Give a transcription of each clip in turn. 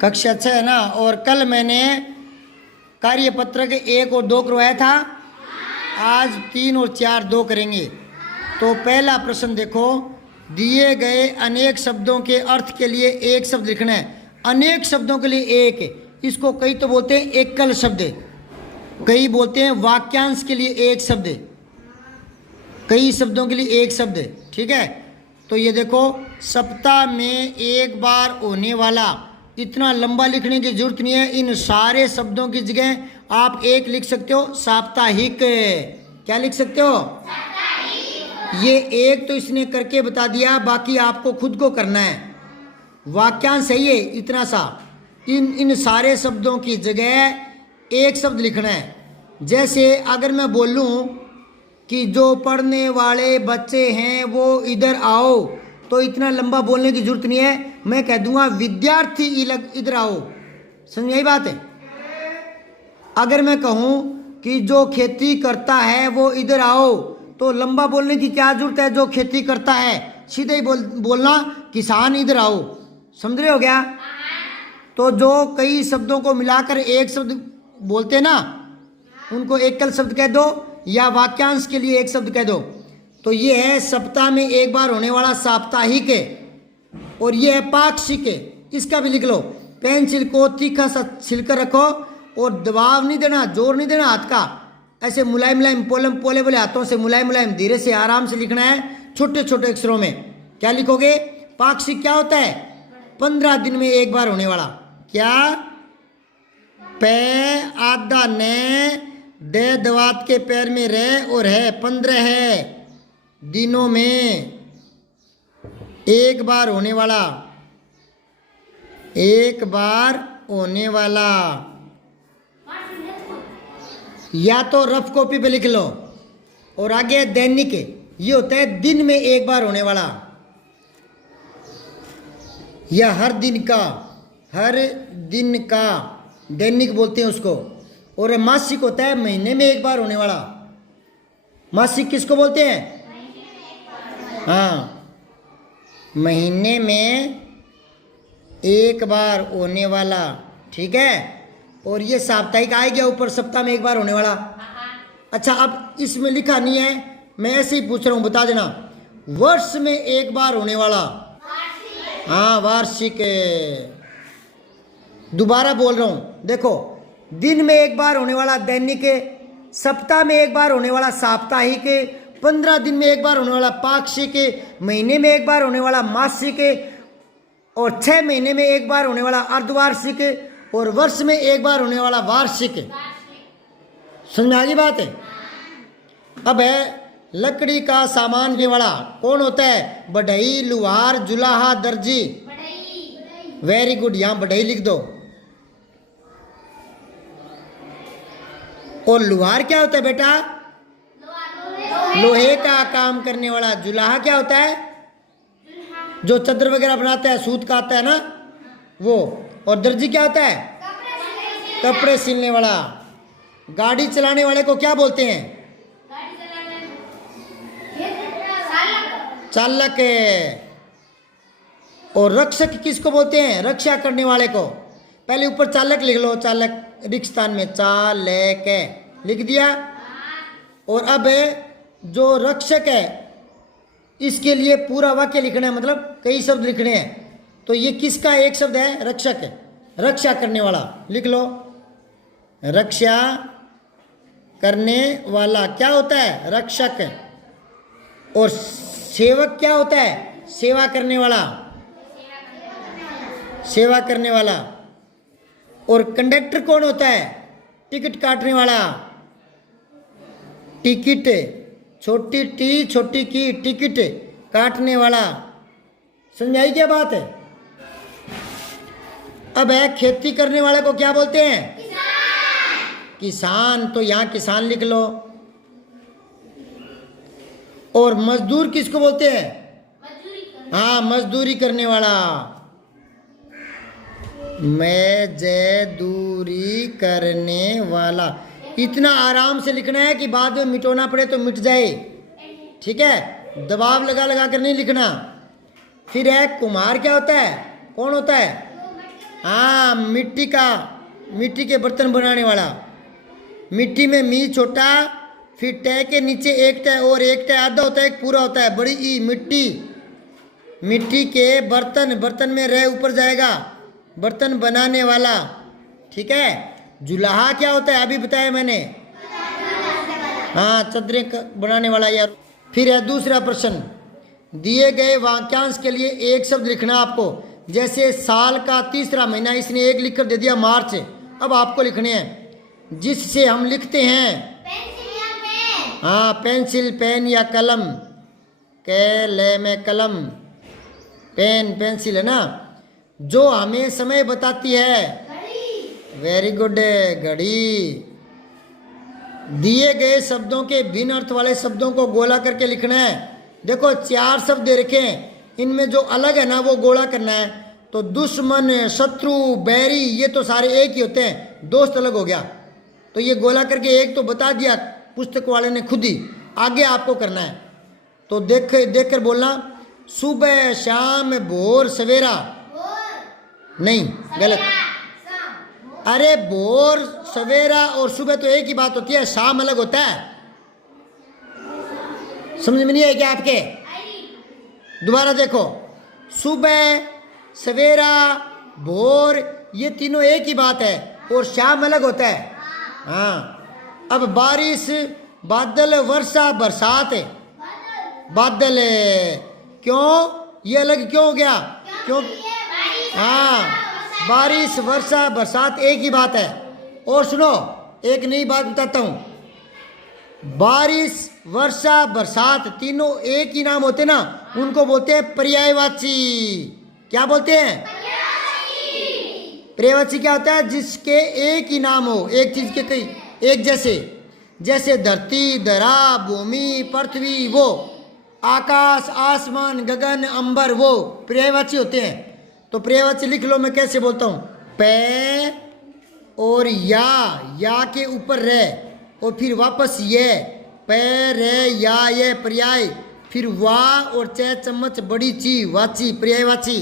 कक्षा 6 है ना। और कल मैंने कार्यपत्र के 1 और 2 करवाया था, आज 3 और 4 2 करेंगे। तो पहला प्रश्न देखो, दिए गए अनेक शब्दों के अर्थ के लिए एक शब्द लिखना है। अनेक शब्दों के लिए एक, इसको कई तो बोलते हैं एकल शब्द, कई बोलते हैं वाक्यांश के लिए एक शब्द, कई शब्दों के लिए एक शब्द, ठीक है। तो ये देखो, सप्ताह में एक बार होने वाला, इतना लंबा लिखने की जरूरत नहीं है। इन सारे शब्दों की जगह आप एक लिख सकते हो, साप्ताहिक। क्या लिख सकते हो? ये एक तो इसने करके बता दिया, बाकी आपको खुद को करना है। वाक्यांश है ये इतना सा, इन सारे शब्दों की जगह एक शब्द लिखना है। जैसे अगर मैं बोलूं कि जो पढ़ने वाले बच्चे हैं वो इधर आओ, तो इतना लंबा बोलने की जरूरत नहीं है, मैं कह दूंगा विद्यार्थी इधर आओ। समझ आई बात है? अगर मैं कहूं कि जो खेती करता है वो इधर आओ, तो लंबा बोलने की क्या जरूरत है? जो खेती करता है सीधे ही बोलना किसान इधर आओ। समझ रहे हो क्या? तो जो कई शब्दों को मिलाकर एक शब्द बोलते हैं ना, उनको एकल शब्द कह दो, या वाक्यांश के लिए एक शब्द कह दो। तो ये है सप्ताह में एक बार होने वाला साप्ताहिक है, और ये है पाक्षिक है। इसका भी लिख लो। पेंसिल को तीखा सा छिलकर रखो, और दबाव नहीं देना, जोर नहीं देना हाथ का, ऐसे मुलायम मुलायम पोले बोले हाथों से मुलायम मुलायम धीरे से आराम से लिखना है, छोटे छोटे अक्षरों में। क्या लिखोगे? पाक्षिक क्या होता है? 15 दिन में एक बार होने वाला। क्या? पे आधा ने दे दवात के पैर में रह और है 15 है दिनों में एक बार होने वाला, एक बार होने वाला। या तो रफ कॉपी पे लिख लो, और आगे दैनिक, ये होता है दिन में एक बार होने वाला, या हर दिन का दैनिक बोलते हैं उसको। और मासिक होता है महीने में एक बार होने वाला। मासिक किसको बोलते हैं? हाँ, महीने में एक बार होने वाला, ठीक है। और ये साप्ताहिक आ गया ऊपर, सप्ताह में एक बार होने वाला। अच्छा, अब इसमें लिखा नहीं है, मैं ऐसे ही पूछ रहा हूँ, बता देना। वर्ष में एक बार होने वाला, हाँ वार्षिक। दोबारा बोल रहा हूँ, देखो, दिन में एक बार होने वाला दैनिक, सप्ताह में एक बार होने वाला साप्ताहिक, 15 दिन में एक बार होने वाला पाक्षिक, महीने में एक बार होने वाला मासिक, और 6 महीने में एक बार होने वाला अर्धवार्षिक, और वर्ष में एक बार होने वाला वार्षिक। समझ में आ गई बात है? अब है लकड़ी का सामान भी वाला, कौन होता है? बढ़ई, लुहार, जुलाहा, दर्जी। वेरी गुड, यहां बढ़ई लिख दो। और लुहार क्या होता है बेटा? लोहे का काम करने वाला। जुलाहा क्या होता है? जो चादर वगैरह बनाता है, सूत का आता है ना वो। और दर्जी क्या होता है? कपड़े सिलने वाला। गाड़ी चलाने वाले को क्या बोलते हैं? चालक। और रक्षक किसको बोलते हैं? रक्षा करने वाले को। पहले ऊपर चालक लिख लो, चालक रिक्स्थान में चालक लिख दिया। और अब जो रक्षक है, इसके लिए पूरा वाक्य लिखना है, मतलब कई शब्द लिखने हैं। तो ये किसका एक शब्द है? रक्षक, रक्षा करने वाला। लिख लो, रक्षा करने वाला क्या होता है? रक्षक। और सेवक क्या होता है? सेवा करने वाला, सेवा करने वाला। और कंडक्टर कौन होता है? टिकट काटने वाला। टिकट, छोटी टी छोटी की, टिकट काटने वाला। समझ आई क्या बात है? अब है खेती करने वाले को क्या बोलते हैं? किसान। तो यहां किसान लिख लो। और मजदूर किसको बोलते हैं? हाँ, मजदूरी करने वाला। मजदूरी करने वाला। इतना आराम से लिखना है कि बाद में मिटाना पड़े तो मिट जाए, ठीक है। दबाव लगा लगा कर नहीं लिखना। फिर है कुम्हार, क्या होता है? कौन होता है? हाँ, मिट्टी के बर्तन बनाने वाला। मिट्टी में मी छोटा, फिर टे के नीचे एक टे और एक टे आधा होता है, एक पूरा होता है, बड़ी ई मिट्टी। मिट्टी के बर्तन, बर्तन में रह ऊपर जाएगा, बर्तन बनाने वाला। ठीक है। जुलाहा क्या होता है अभी बताया मैंने। हाँ, चदरें बनाने वाला यार। फिर है दूसरा प्रश्न, दिए गए वाक्यांश के लिए एक शब्द लिखना आपको। जैसे साल का तीसरा महीना, इसने एक लिखकर दे दिया मार्च। अब आपको लिखने हैं जिससे हम लिखते हैं। पेंसिल या पेन। हाँ, पेंसिल, पेन या कलम। ले में कलम, पेन पेंसिल है ना। जो हमें समय बताती है। घड़ी। वेरी गुड, घड़ी। दिए गए शब्दों के भिन्न अर्थ वाले शब्दों को गोला करके लिखना है। देखो 4 शब्द दे रखे हैं, इनमें जो अलग है ना वो गोला करना है। तो दुश्मन, शत्रु, बैरी, ये तो सारे एक ही होते हैं, दोस्त अलग हो गया। तो ये गोला करके एक तो बता दिया पुस्तक वाले ने खुद ही, आगे आपको करना है। तो देख कर बोलना, सुबह, शाम, भोर, सवेरा। भोर। नहीं, गलत। शाम। अरे भोर, सवेरा और सुबह तो एक ही बात होती है, शाम अलग होता है। समझ में नहीं है क्या आपके? दोबारा देखो, सुबह, सवेरा, भोर, ये तीनों एक ही बात है और शाम अलग होता है। हाँ। अब बारिश, बादल, वर्षा, बरसात है। बादल है। क्यों ये अलग क्यों हो गया? क्यों? हाँ, बारिश, वर्षा, बरसात एक ही बात है। और सुनो, एक नई बात बताता हूँ। बारिश, वर्षा, बरसात तीनों एक ही नाम होते ना, उनको बोलते हैं पर्यायवाची। क्या बोलते हैं? पर्यायवाची क्या होता है? जिसके एक ही नाम हो, एक चीज के कई एक जैसे। जैसे धरती, धरा, भूमि, पृथ्वी, वो आकाश, आसमान, गगन, अंबर, वो पर्यायवाची होते हैं। तो पर्यायवाची लिख लो, मैं कैसे बोलता हूँ। पे और या के ऊपर रे और फिर वापस ये, पे रे या, ये पर्याय। फिर वाह और चे चम्मच, बड़ी ची, वाची, पर्यायवाची।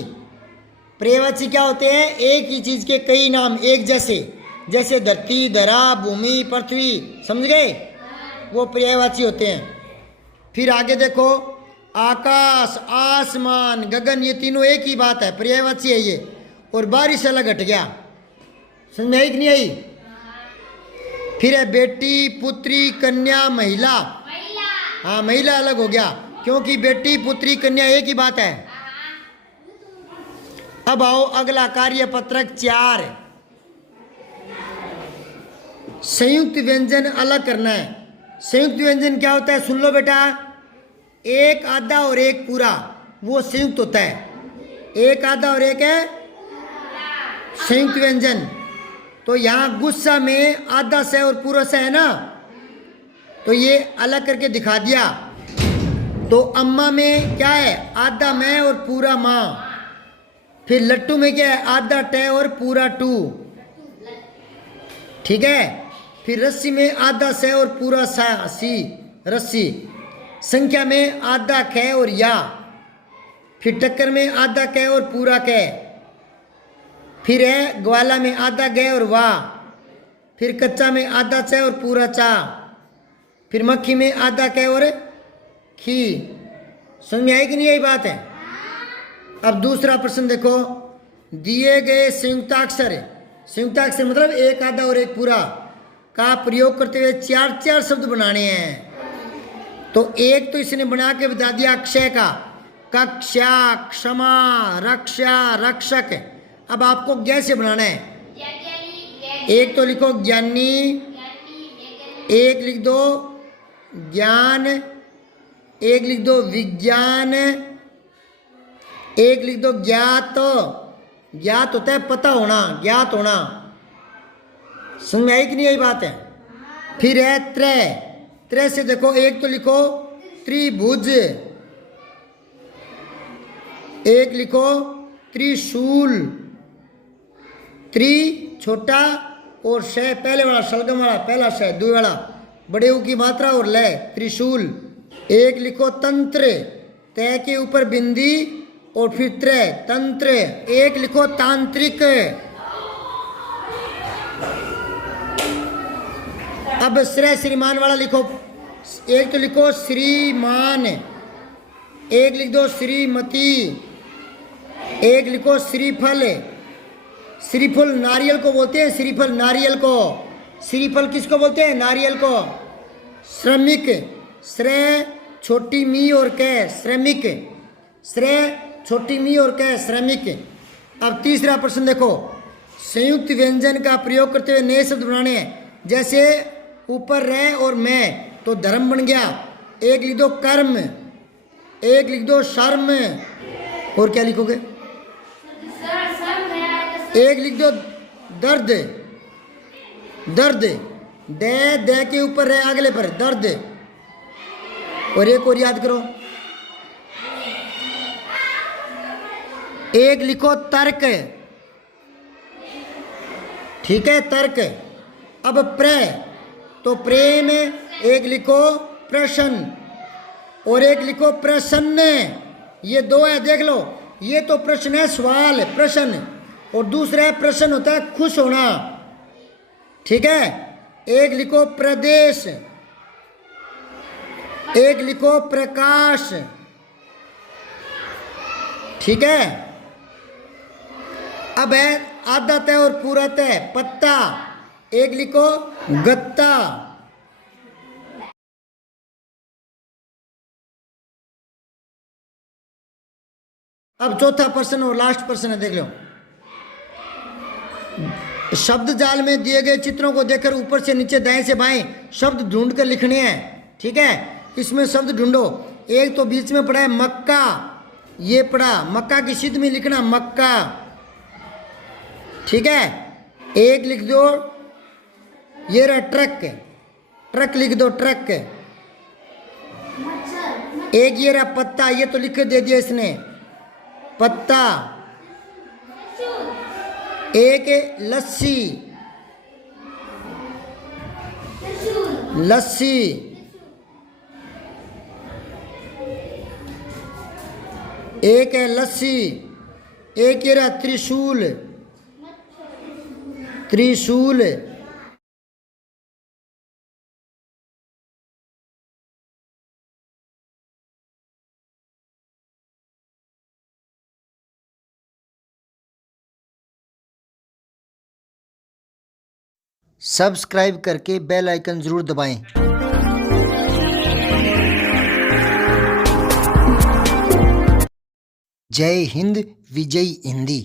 पर्यायवाची क्या होते हैं? एक ही चीज के कई नाम एक जैसे। जैसे धरती, धरा, भूमि, पृथ्वी, समझ गए? वो पर्यायवाची होते हैं। फिर आगे देखो, आकाश, आसमान, गगन, ये तीनों एक ही बात है, पर्यायवाची है ये। और बारिश अलग हट गया। समझ में आई कि नहीं आई? फिर है बेटी, पुत्री, कन्या, महिला। हाँ, महिला अलग हो गया, क्योंकि बेटी, पुत्री, कन्या एक ही बात है। अब आओ अगला कार्य पत्रक 4, संयुक्त व्यंजन अलग करना है। संयुक्त व्यंजन क्या होता है? सुन लो बेटा, एक आधा और एक पूरा, वो संयुक्त होता है। एक आधा और एक है संयुक्त व्यंजन। तो यहाँ गुस्सा में आधा से और पूरा से है ना, तो ये अलग करके दिखा दिया। तो अम्मा में क्या है? आधा मैं और पूरा माँ। फिर लट्टू में क्या है? आधा टे और पूरा टू। ठीक है। फिर रस्सी में आधा से और पूरा सा, सी, रस्सी। संख्या में आधा कै और या। फिर टक्कर में आधा कै और पूरा कै। फिर है ग्वाला में आधा गे और वाह। फिर कच्चा में आधा चा और पूरा चा। फिर मक्खी में आधा कै और खी। समझ में आई कि नहीं? यही बात है। अब दूसरा प्रश्न देखो, दिए गए संयुक्ताक्षर, संयुक्ताक्षर मतलब एक आधा और एक पूरा का प्रयोग करते हुए 4 शब्द बनाने हैं। तो एक तो इसने बना के बता दिया अक्षय का, कक्षा, क्षमा, रक्षा, रक्षक। अब आपको ज्ञ से बनाना है। एक तो लिखो ज्ञानी, एक लिख दो ज्ञान, एक लिख दो विज्ञान, एक लिख दो ज्ञात। ज्ञात होता है पता होना, ज्ञात होना। समझ में आई कि नहीं? यही बात है। फिर है त्रय। त्रय से देखो, एक तो लिखो त्रिभुज, एक लिखो त्रिशूल। त्रि छोटा और शय पहले वाला, शलगम वाला पहला शय, दो वाला बड़े ऊ की मात्रा और लय, त्रिशूल। एक लिखो तंत्र, तय के ऊपर बिंदी और फिर त्रय, तंत्र। एक लिखो तांत्रिक, अब श्रेय श्रीमान वाला लिखो। एक तो लिखो श्रीमान, एक लिख दो श्रीमती, एक लिखो श्रीफल। श्रीफल नारियल को बोलते हैं, श्रीफल नारियल को। श्रीफल किसको बोलते हैं? नारियल को। श्रमिक, श्रेय छोटी मी और कै, श्रमिक। श्रेय छोटी मी और कै, श्रमिक। अब तीसरा प्रश्न देखो, संयुक्त व्यंजन का प्रयोग करते हुए नए शब्द बनाने हैं। जैसे ऊपर रह और मैं, तो धर्म बन गया। एक लिख दो कर्म, एक लिख दो शर्म, और क्या लिखोगे? एक लिख दो दर्द, दर्द। दे के ऊपर रह अगले पर, दर्द। और एक और याद करो, एक लिखो तर्क, ठीक है, तर्क। अब तो प्रेम, एक लिखो प्रसन्न, और एक लिखो प्रसन्न। ये दो है, देख लो। ये तो प्रश्न है, सवाल, प्रश्न, और दूसरा है प्रश्न होता है खुश होना, ठीक है। एक लिखो प्रदेश, एक लिखो प्रकाश, ठीक है। अब है आधा तय और पूरा तय, पत्ता। एक लिखो गत्ता। अब चौथा प्रश्न और लास्ट प्रश्न है, देख लो। शब्द जाल में दिए गए चित्रों को देखकर ऊपर से नीचे दाएं से बाएं शब्द ढूंढ कर लिखने हैं, ठीक है। इसमें शब्द ढूंढो। एक तो बीच में पड़ा है मक्का, ये पड़ा मक्का की सिद्ध में लिखना मक्का, ठीक है। एक लिख दो, ये रहा ट्रक, ट्रक लिख दो, ट्रक। एक ये रहा पत्ता, ये तो लिख दे दिया इसने, पत्ता। एक लस्सी, लस्सी। एक है लस्सी। एक ये रहा त्रिशूल, त्रिशूल। सब्सक्राइब करके बेल आइकन जरूर दबाएं। जय हिंद, विजय हिंदी।